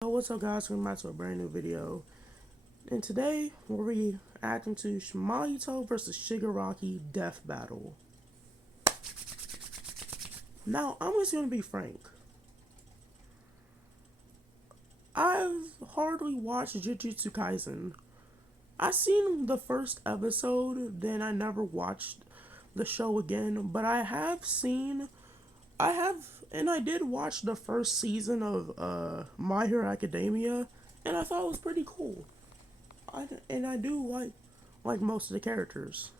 What's up guys, welcome back to a brand new video. And today we're reacting to Mahito versus Shigaraki Death Battle. Now, I'm just gonna be frank. I've hardly watched Jujutsu Kaisen. I seen the first episode, then I never watched the show again, but I did watch the first season of My Hero Academia, and I thought it was pretty cool. I do like most of the characters.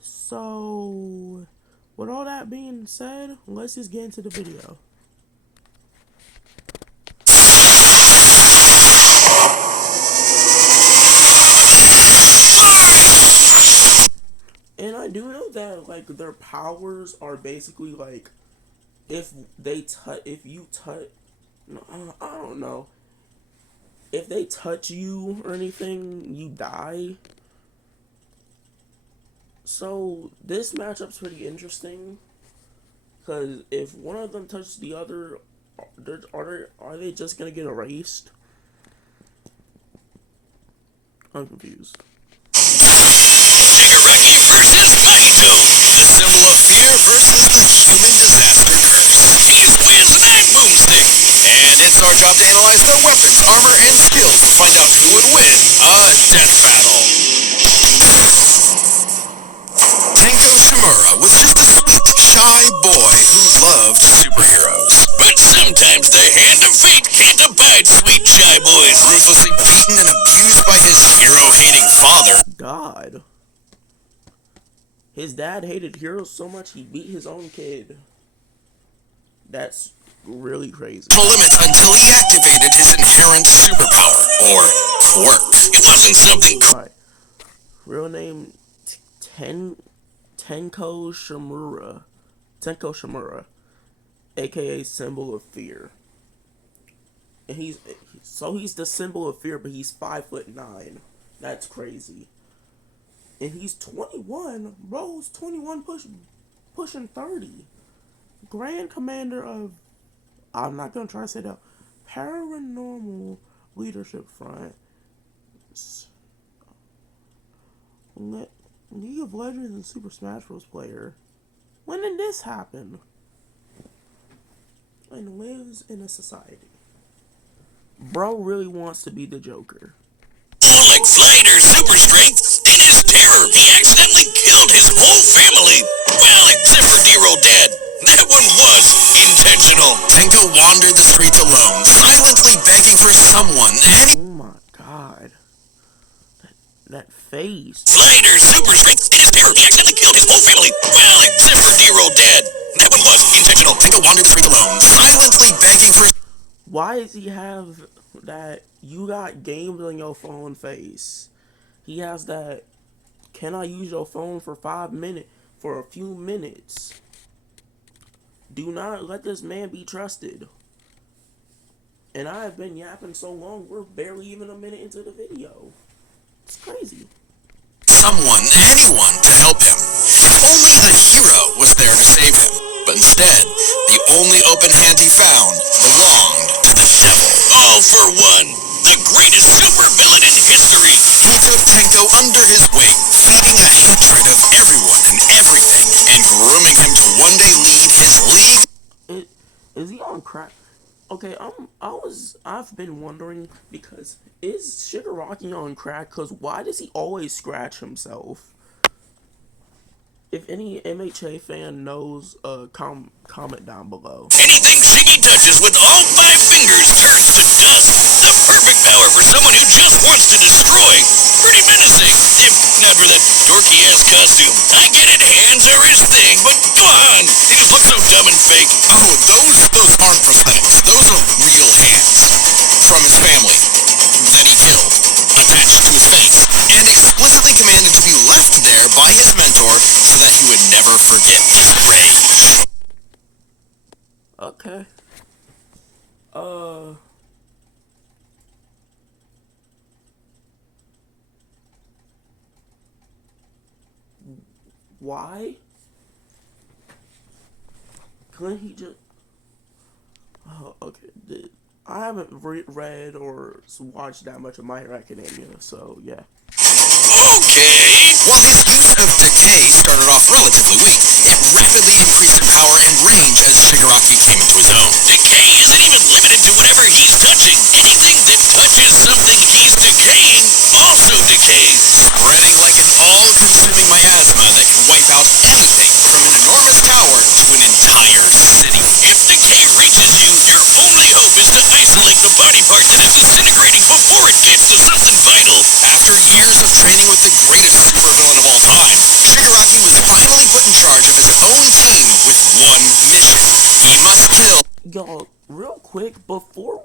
So, with all that being said, let's just get into the video. And I do know that like their powers are basically like if you touch, no, I don't know. If they touch you or anything, you die. So this matchup's pretty interesting because if one of them touches the other, are they just gonna get erased? I'm confused. Shigaraki versus mahito. The symbol of fear versus the human disaster curse. He's Quiz That Boomstick. And it's our job to analyze their weapons, armor, and skills to find out who would win a death battle. Tenko Shimura was just a sweet, shy boy who loved superheroes. But sometimes the hand of fate can't abide sweet, shy boys. Ruthlessly beaten and abused by his hero-hating father. God. His dad hated heroes so much he beat his own kid. That's really crazy. No limits until he activated his inherent superpower, or quirk. It wasn't something... Right. Real name, Tenko Shimura. Tenko Shimura. AKA Symbol of Fear. And he's the symbol of fear, but he's 5'9". That's crazy. And he's 21. Bro's 21 pushing 30. Grand Commander of, I'm not gonna try to say that, Paranormal Leadership Front. League of Legends and Super Smash Bros. Player. When did this happen? And lives in a society. Bro really wants to be the Joker. Like flight or super strength, in his terror, he accidentally killed his whole family. Well, except for dear old dad. That one was intentional. Tenko wandered the streets alone, silently begging for someone. Oh my god. That face. Flight or super strength, in his terror, he accidentally killed his whole family. Well, except for dear old dad. That one was intentional. Tenko wandered the streets alone, silently begging for... Why does he have that you got games on your phone face? He has that, can I use your phone for for a few minutes? Do not let this man be trusted. And I have been yapping so long, we're barely even a minute into the video. It's crazy. Someone, anyone, to help him. If only a hero was there to save him. But instead, the only open hand he found belonged to the devil. All for one, the greatest supervillain in history. He took Tenko under his wing, feeding a hatred of everyone and everything, and grooming him to one day lead his league. Is he on crack? Okay, I've been wondering, because is Shigaraki on crack? Cause why does he always scratch himself? If any MHA fan knows, comment down below. Anything Shiggy touches with all 5 fingers turns to dust. The perfect power for someone who just wants to destroy. Pretty menacing, if not for that dorky-ass costume. I get it, hands are his thing, but come on, they just look so dumb and fake. Oh, those aren't prosthetics. Those are real hands. From his family. That he killed. Attached to his face. And explicitly commanded to be left there by his mentor so that he would never forget his rage. Okay. Why? Couldn't he just... Oh, okay. I haven't read or watched that much of My Hero Academia, so yeah. Okay. While his use of decay started off relatively weak, it rapidly increased in power and range as Shigaraki came into his own. Decay isn't even limited to whatever he's touching. Anything that touches something he's decaying also decays, spreading like an all-consuming miasma that can wipe out anything from an enormous tower to an entire city. If decay reaches you, your only hope is to isolate the body part that is disintegrating before it gets to something vital. After years of training with the greatest supervillain of all time, Shigaraki was finally put in charge of his own team with one mission. He must kill... Y'all, real quick, before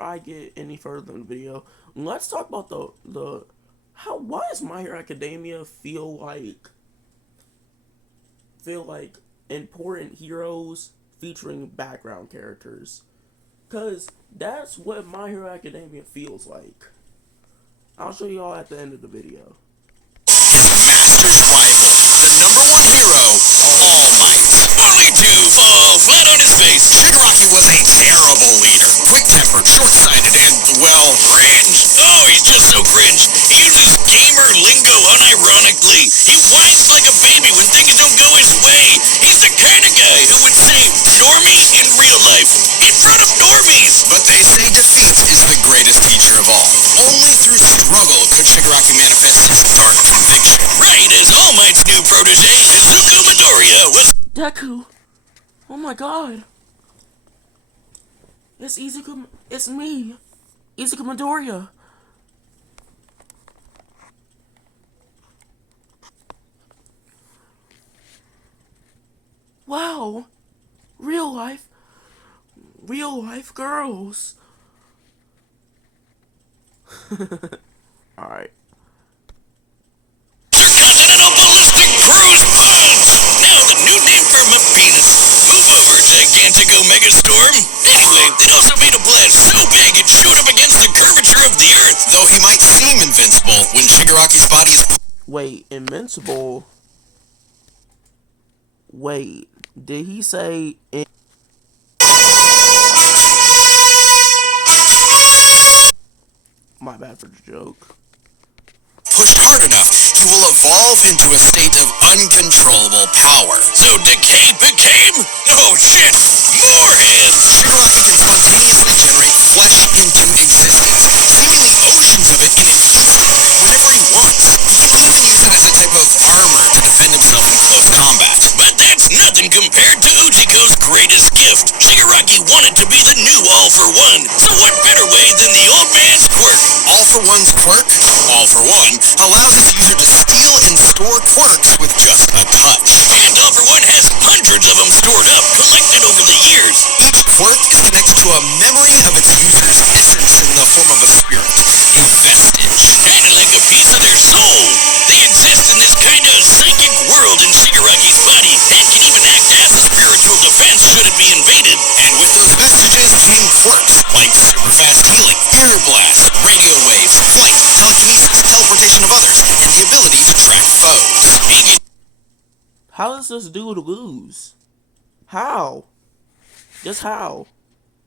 I get any further in the video, let's talk about why does My Hero Academia feel like important heroes featuring background characters? Cause that's what My Hero Academia feels like. I'll show y'all at the end of the video. His master's rival, the #1 hero, All Might, only to fall flat on his face. Shigaraki was a terrible leader, quick-tempered, short-sighted, and, well, cringe. Oh, he's just so cringe. He uses gamer lingo unironically. He whines like a baby when things don't go his way. He's the kind of guy who would say normie in real life, in front of normies. But they say defeat is the greatest teacher of all. Only through struggle could Shigaraki manifest his dark conviction. Right as All Might's new protege, Izuku Midoriya, was... Deku! Oh my god! It's me! Izuku Midoriya! Wow! Real life girls! Alright. Intercontinental Ballistic Cruise Bombs! Now the new name for my penis. Move over, gigantic Omega Storm. Anyway, they also made a blast so big it showed up against the curvature of the Earth. Though he might seem invincible when Shigaraki's body is... Wait, invincible? Wait, did he say... My bad for the joke. Pushed hard enough, he will evolve into a state of uncontrollable power. So decay became... Oh shit! More heads! Shigaraki can spontaneously generate flesh into existence, seemingly oceans of it in an instant, whenever he wants. He can even use it as a type of armor to defend himself in close combat. But that's nothing compared to Ujiko's greatest gift. Shigaraki wanted to be the new All-for-One, so what better way than the old man's quirk? All-for-One's quirk? All-for-One allows its user to steal and store quirks with just a touch. And All-for-One has hundreds of them stored up, collected over the years. Each quirk is connected to a memory of its user's essence in the form of a spirit, a vestige. Kinda like a piece of their soul. They exist in this kind of psychic world in Shigaraki's body, and can even act as a spiritual defense should it be invaded. And with those vestiges came quirks, like super fast healing, ear blast, radio waves, flight, telekinesis, teleportation of others, and the ability to track foes. Speaking... How does this dude lose? How? Just how?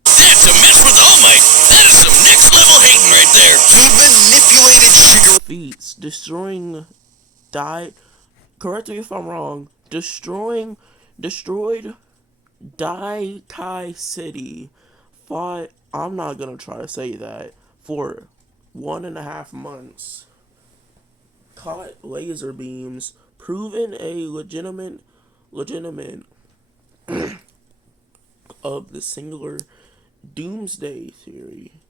That's a mess with All Might. That is some next level hating right there. He manipulated Shigaraki. Feats. Destroyed correct me if I'm wrong. Destroyed Daikai City. Fought, I'm not gonna try to say that, for 1.5 months. Caught laser beams. Proven a legitimate of the singular doomsday theory.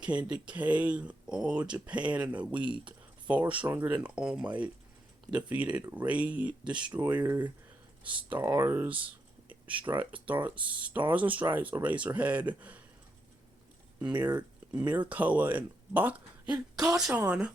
Can decay all Japan in a week. Far stronger than All Might. Defeated Ray Destroyer, Stars and Stripes, Eraserhead, Mirakoa, and Kachan.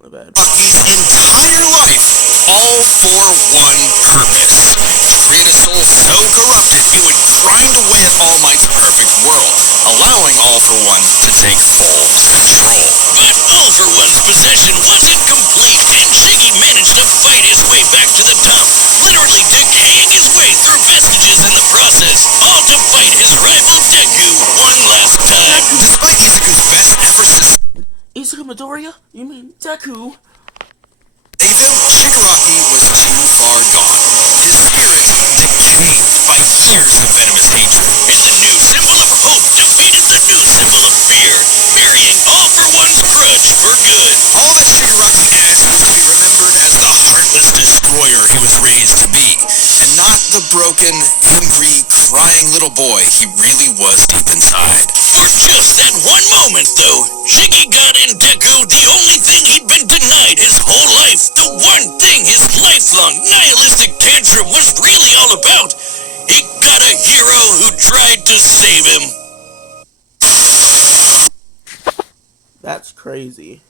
My bad. His entire life, all for one purpose. To create a soul so corrupted it would grind away at All Might's perfect world, allowing All for One to take full control. But All for One's possession wasn't complete, and Shiggy managed to fight his way back to the top, literally decaying his way through vestiges in the process, all to fight his rival Midoriya? You mean Deku? Save him, Shigaraki was too far gone. His spirit decayed by years of venomous hatred. And the new symbol of hope defeated the new symbol of fear, burying all for one's grudge for good. All that Shigaraki asked was to be remembered as the heartless destroyer he was raised to be, and not the broken, angry, crying little boy he really was deep inside. For just that one moment, though, Shiggy got in Deku the only thing he'd been denied his whole life, the one thing his lifelong nihilistic tantrum was really all about. He got a hero who tried to save him. That's crazy.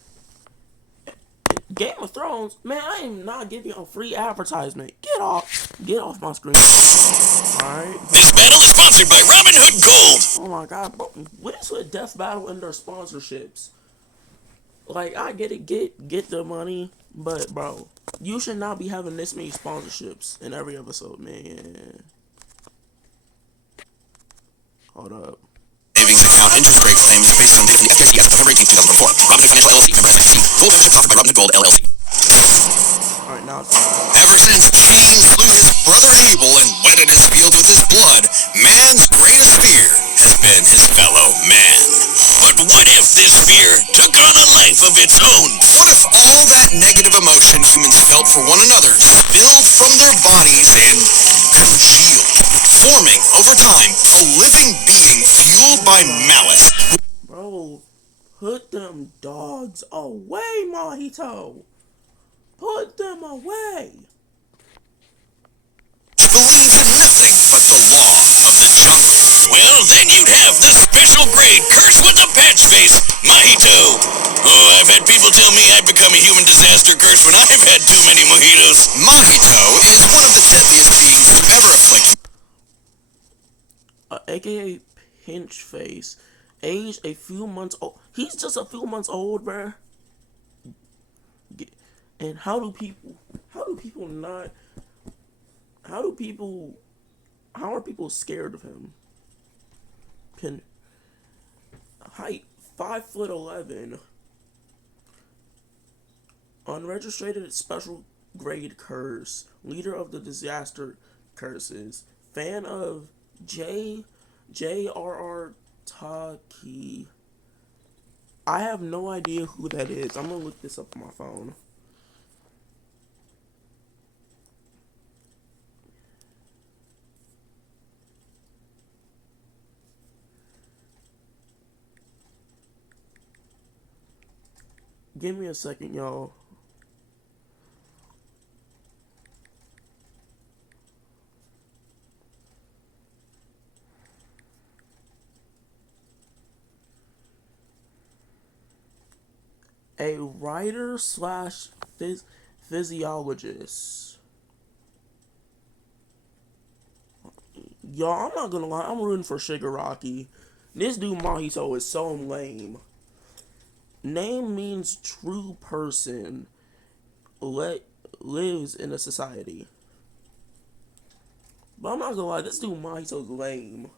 Game of Thrones, man, I am not giving you a free advertisement. Get off my screen. Alright. This battle is sponsored by Robin Hood Gold. Oh my god, bro. What is with Death Battle and their sponsorships? Like, I get it, get the money, but bro, you should not be having this many sponsorships in every episode, man. Hold up. Savings account interest rate claims based on data from the FDIC as of February 18, 2004. Robin Hood Financial LLC, member SIPC. Full membership offered by Robin Hood Gold LLC. Alright, now Ever since Cain slew his brother Abel and wetted his field with his blood, man's greatest fear has been his fellow man. But what if this fear took on a life of its own? What if all that negative emotion humans felt for one another spilled from their bodies and congealed, forming, over time, a living being fueled by malice? bro, put them dogs away, Mahito. Put them away. Believes in nothing but the law of the jungle. Well, then you'd have the special grade curse with the patch face, Mahito. Oh, I've had people tell me I've become a human disaster curse when I've had too many mojitos. Mahito is one of the deadliest beings to ever afflict. AKA Pinch Face, aged a few months old. He's just a few months old, bruh. And how are people scared of him? Height 5'11". Unregistered special grade curse. Leader of the disaster curses. Fan of J.R.R. Taki. I have no idea who that is. I'm gonna look this up on my phone. Give me a second, y'all. A writer slash physiologist. Y'all, I'm not gonna lie, I'm rooting for Shigaraki. This dude Mahito is so lame. Name means true person. Lives in a society. But I'm not gonna lie, this dude Mahito's lame.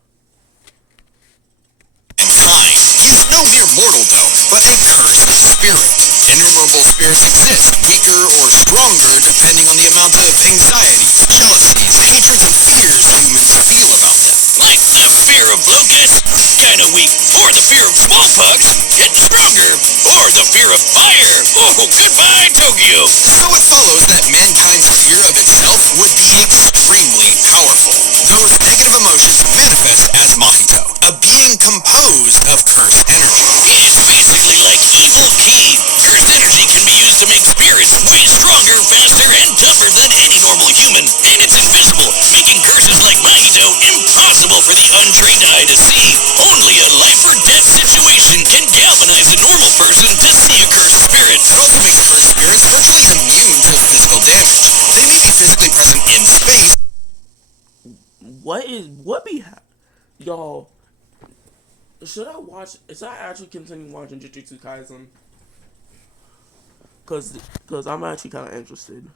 And fine. He's no mere mortal, though, but a cursed spirit. Innumerable spirits exist, weaker or stronger, depending on the amount of anxieties, jealousies, hatreds, and fears humans feel about them. Like the fear of locusts, kinda weak. Or the fear of smallpox, getting stronger. Or the fear of fire. Oh, goodbye, Tokyo. So it follows that mankind's fear of itself would be extremely powerful. Those negative emotions manifest as Mahito, a being composed of cursed energy. It's basically like evil ki. Cursed energy can be used to make spirits way stronger, faster, and tougher than any normal human. And it's invisible, making curses like Mahito impossible for the untrained eye to see. Only a life-or-death situation can galvanize a normal person to see a cursed spirit. It also makes cursed spirits virtually immune to physical damage. They may be physically present in space. Y'all, should I actually continue watching Jujutsu Kaisen? Cause I'm actually kind of interested.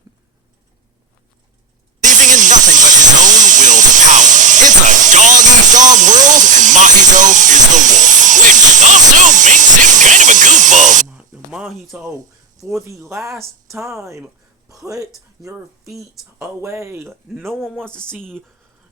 Believing in nothing but his own willed power. It's a dog-eat-dog world, and Mahito is the wolf. Which also makes him kind of a goofball. Mahito, for the last time, put your feet away. No one wants to see.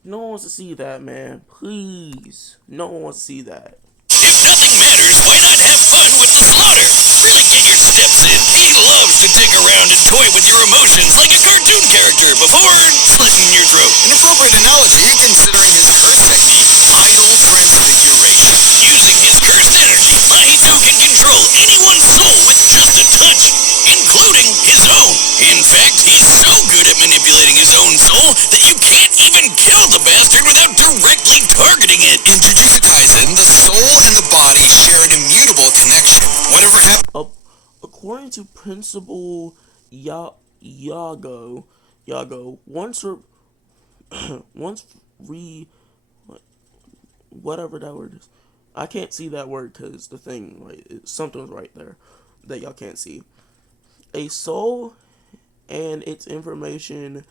No one wants to see that, man. Please, no one wants to see that. If nothing matters, why not have fun with the slaughter? Really get your steps in. He loves to dig around and toy with your emotions like a cartoon character before slitting your throat. An appropriate analogy considering his curse technique, idle transfiguration. Using his cursed energy, Mahito can control anyone's soul with just a touch, including his own. In fact, he's so good at manipulating his own soul that you can't even kill the bastard without directly targeting it. In Jujutsu Kaisen, the soul and the body share an immutable connection. Whatever happens. According to Principal Yago, whatever that word is. I can't see that word because the thing, like, something's right there that y'all can't see. A soul and its information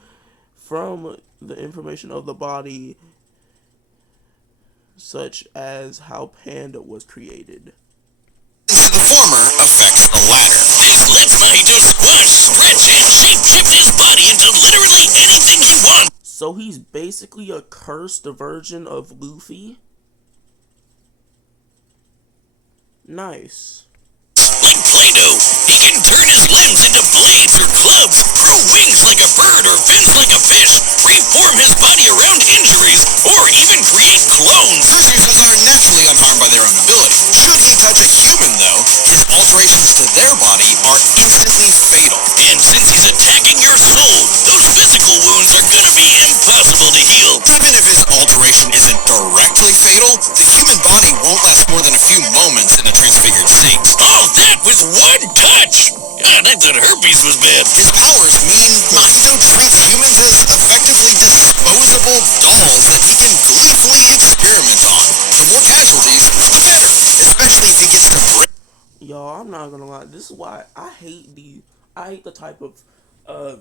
from the information of the body, such as how Panda was created. The former affects the latter. This lets Mahito squash, stretch, and shape-shift his body into literally anything you want. So he's basically a cursed version of Luffy. Nice. Like Play-Doh, he can turn his limbs into blades or clubs, grow wings like a bird or fence like a fish, reform his body around injuries, or even create clones. Curse users are naturally unharmed by their own ability. Should he touch a human, though, his alterations to their body are instantly fatal. And since he's attacking your soul, those physical wounds are gonna be impossible to heal. Even if his alteration isn't directly fatal, the human body won't last more than a few moments in a transfigured state. Oh, that with one touch! God, I thought herpes was bad. His powers mean Mahito treats humans as effectively disposable dolls that he can gleefully experiment on. The more casualties, the better, especially if he gets to break. Y'all, I'm not gonna lie. This is why I hate the type of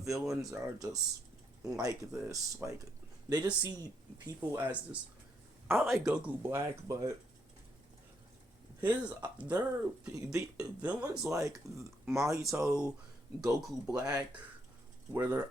villains that are just like this. Like, they just see people as this. I like Goku Black, but the villains like Mahito, Goku Black, where their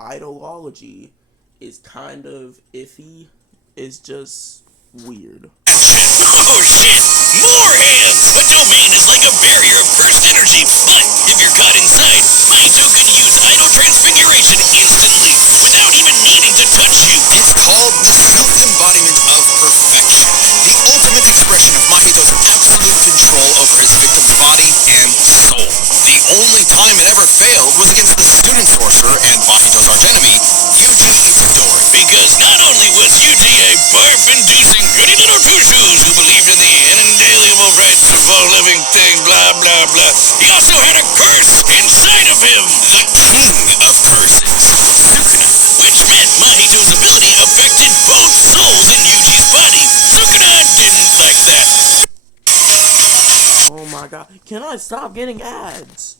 ideology is kind of iffy, is just weird. Oh shit! More hands! What domain is like a barrier of cursed energy, but if you're caught inside, Mahito can use idle transfiguration instantly, without even needing to touch you. It's called the self-embodiment of perfection, the ultimate expression of Mahito's absolute control over his victim's body and soul. The only time it ever failed was against the student sorcerer and Mahito's archenemy, Yuji Itadori. Because not only was Yuji a barf-inducing goody little two-shoes who believed in the inalienable rights of all living things, blah blah blah, he also had a curse inside of him. The king of curses, Sukuna. Which meant Mahito's ability affected both souls in Yuji's body. Sukuna didn't like that. Oh my god. Can I stop getting ads?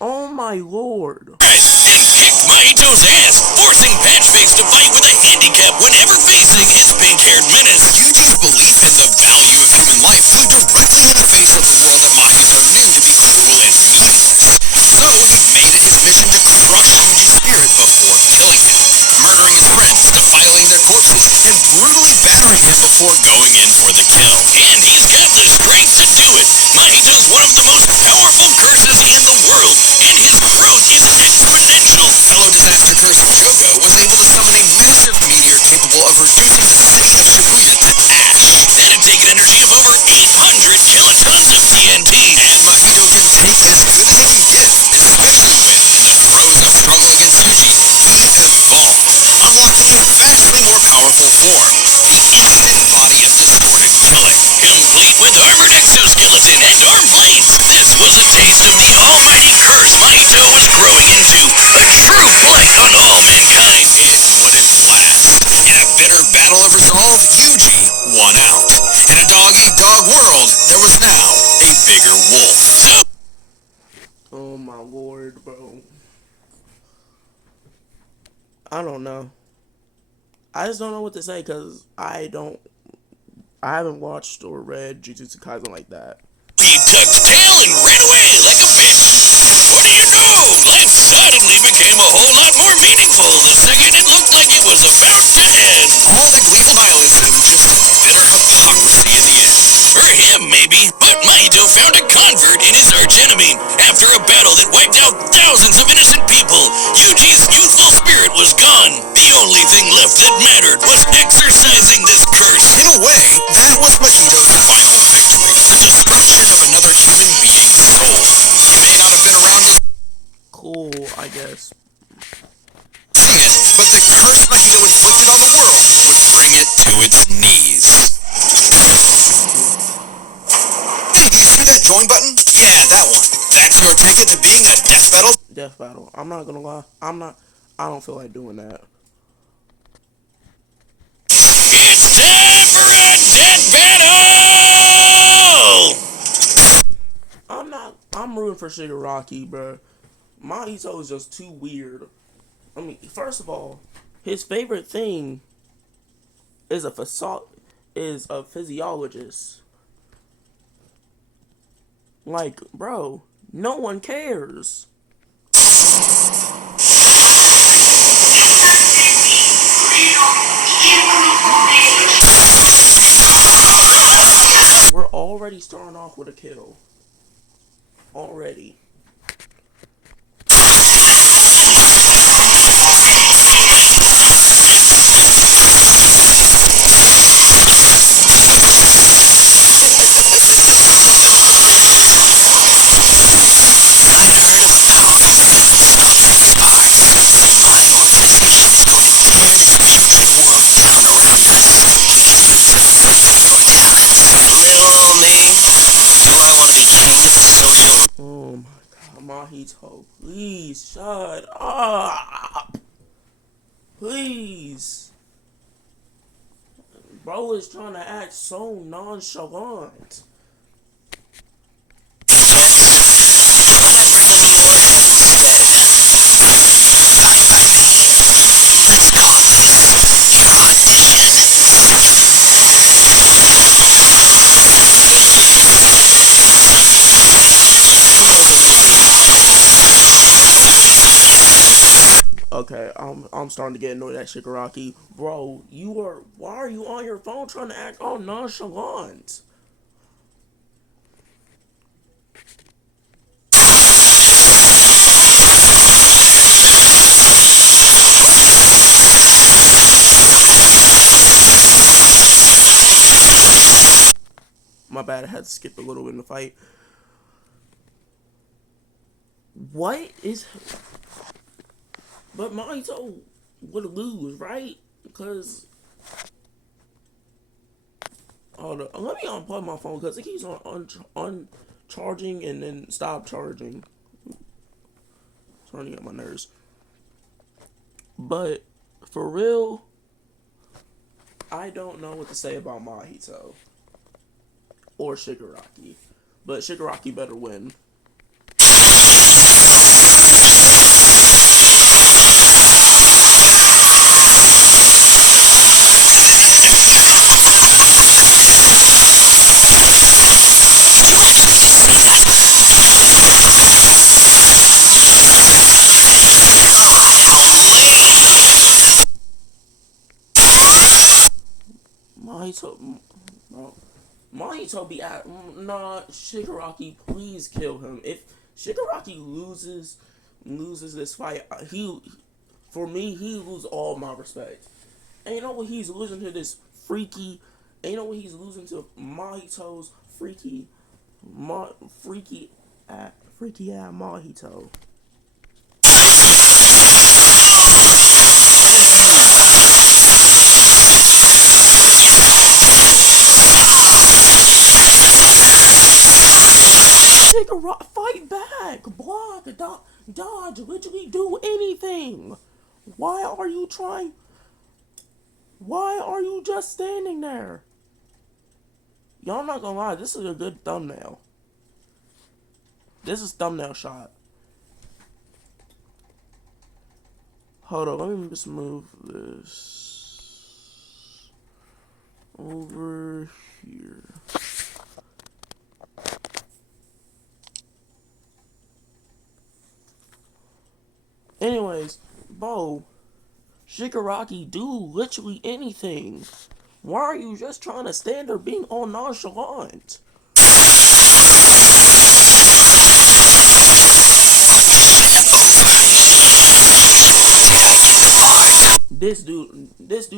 Oh my lord. And kicked Mahito's ass, forcing Patchface to fight with a handicap whenever facing his pink-haired menace. Yuji's belief in the value of human life flew directly in the face of the world that Mahito knew to be cruel and meaningless. So he made it his mission to crush Yuji's spirit before killing him, murdering his friends, defiling their corpses, and brutally battering him before going in for the kill. And he's got the strength to do it. Mahito's one of the most powerful curses in the world, and his growth is exponential. Fellow disaster curse Chogo was able to summon a massive meteor capable of reducing the city of Shibuya to ash. That'd take an energy of over 800 kilotons of TNT. And Mahito can take as good as he can get, especially when he throws a struggle against Yuji. He evolved, unlocking a vastly more powerful form, the instant body of distorted melee. Complete with armored exoskeleton and arm blades, this was a taste of the almighty curse Mahito was growing into. A true blight on all mankind. It wouldn't last. In a bitter battle of resolve, Yuji won out. In a dog-eat-dog world, there was now a bigger wolf. So, Oh my lord, bro. I don't know. I just don't know what to say because I haven't watched or read Jujutsu Kaisen like that. he tucked tail and ran away like a bitch. What do you know? Life suddenly became a whole lot more meaningful the second it looked like it was about to end. All that gleeful nihilism, just bitter hypocrisy in the end. For him, maybe, but Mahito found a convert in his archenemy. After a battle that wiped out thousands of innocent people, Yuji's youthful spirit was gone. The only thing left that mattered was exorcising this curse. In a way, that was Mahito's final victory. The destruction of another human being's soul. He may not have been around to Cool, I guess. see it, but the curse Mahito inflicted on the world would bring it to its knees. Hey, do you see that join button? Yeah, that one. That's your ticket to being a death battle. Death battle. I'm not gonna lie. I don't feel like doing that. It's time for a death battle! I'm rooting for Shigaraki, bro. Mahito is just too weird. I mean, first of all, his favorite thing is a physiologist. Like, bro, no one cares. We're already starting off with a kill. Already. I'd heard of a powerful man who felt like a spy set up by my organization in order to tear this putrid world down around us. Your talents. Little old me? Do I want to be king of the social? Oh my god, Mahito, please shut up. Please. Bro is trying to act so nonchalant. I'm bringing you your instead. Bye bye, Mahito. Let's call this your audition. Okay, I'm starting to get annoyed at Shigaraki. Bro, why are you on your phone trying to act all nonchalant? My bad, I had to skip a little bit in the fight. What is... But Mahito would lose, right? Because... Hold on, let me unplug my phone because it keeps on charging and then stop charging. It's running up my nerves. But, for real, I don't know what to say about Mahito. Or Shigaraki. But Shigaraki better win. Mahito be at... Nah, Shigaraki, please kill him. If Shigaraki loses this fight, for me, he lose all my respect. And you know what he's losing to this freaky... And you know what he's losing to Mahito's freaky ass Mahito. Shigaraki, fight back! Block, dodge, literally do anything! Why are you trying? Why are you just standing there? Y'all not gonna lie, this is a good thumbnail. This is thumbnail shot. Hold on, let me just move this over here. bro, Shigaraki, do literally anything. Why are you just trying to stand there being all nonchalant? This dude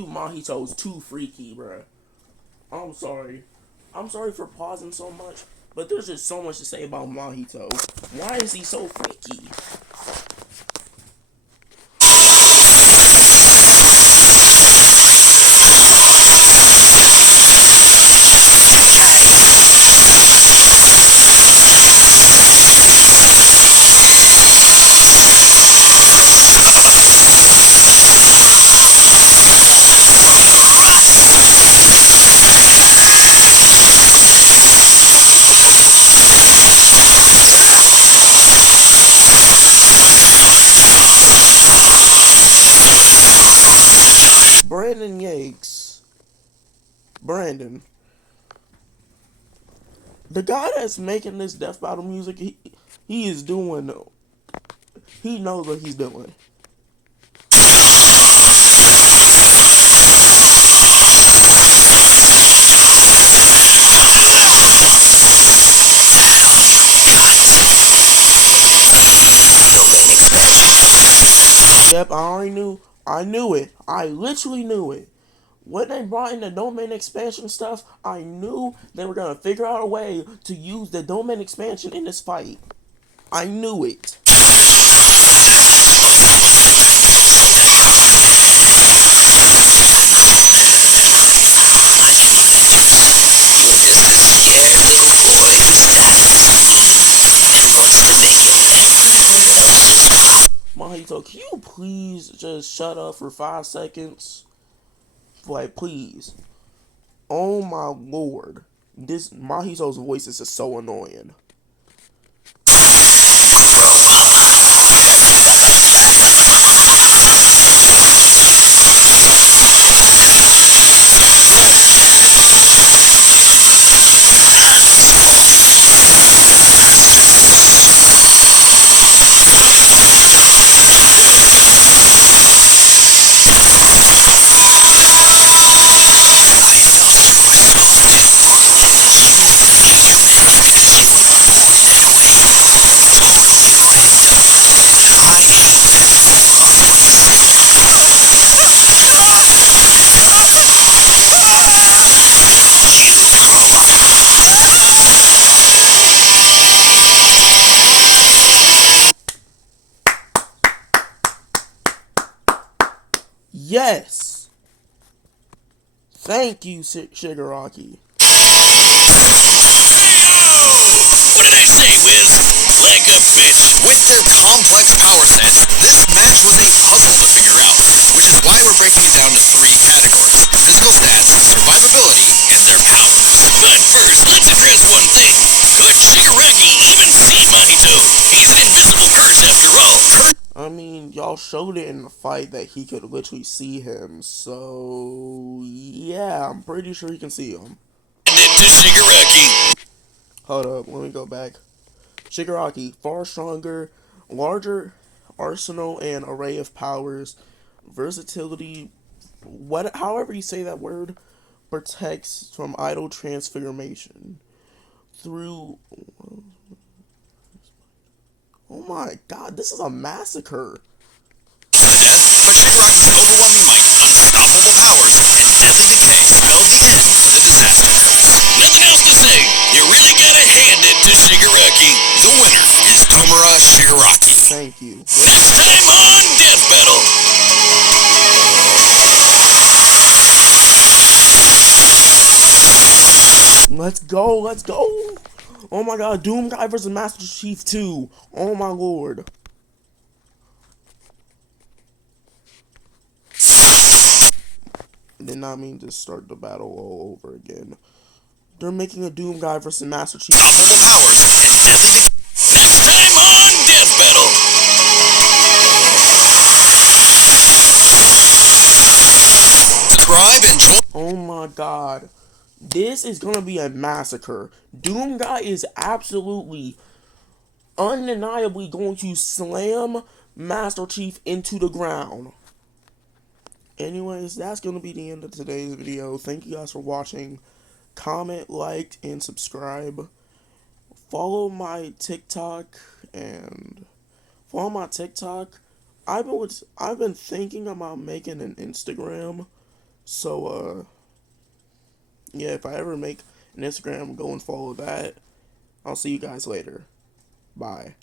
Mahito is too freaky, bruh. I'm sorry. I'm sorry for pausing so much, but there's just so much to say about Mahito. Why is he so freaky? Brandon Yates. Brandon. The guy that's making this death battle music, he is doing, he knows what he's doing. Yep, I already knew. I knew it. I literally knew it. When they brought in the domain expansion stuff, I knew they were gonna figure out a way to use the domain expansion in this fight. I knew it. Mahito, can you please just shut up for 5 seconds? Like, please. Oh my lord. This Mahito's voice is just so annoying. Yes! Thank you, Shigaraki. What did I say, Wiz? Like a bitch. With their complex power sets, this match was a puzzle to figure out, which is why we're breaking it down to 3 categories: physical stats, survivability, and their powers. But first, let's address one thing. Could Shigaraki even see Mahito? He's an invisible purse after all. I mean, y'all showed it in the fight that he could literally see him, so yeah, I'm pretty sure he can see him. And then to Shigaraki. Hold up, let me go back. Shigaraki, far stronger, larger arsenal and array of powers, versatility, however you say that word, protects from idle transformation. Through... Oh my god, this is a massacre. But Shigaraki's overwhelming might, unstoppable powers, and deadly decay spelled the end for the disaster pose. Nothing else to say. You really gotta hand it to Shigaraki. The winner is Tomura Shigaraki. Thank you. Next time on Death Battle. Let's go, let's go. Oh my god, Doom Guy vs. Master Chief 2. Oh my lord. Did not mean to start the battle all over again. They're making a Doom Guy vs. Master Chief. Unstoppable powers and deadly decay. Next time on Death Battle. Subscribe and join. Oh my god. This is gonna be a massacre. Doom Guy is absolutely, undeniably going to slam Master Chief into the ground. Anyways, that's going to be the end of today's video. Thank you guys for watching. Comment, like, and subscribe. Follow my TikTok and follow my TikTok. I've been thinking about making an Instagram. So yeah, if I ever make an Instagram, go and follow that. I'll see you guys later. Bye.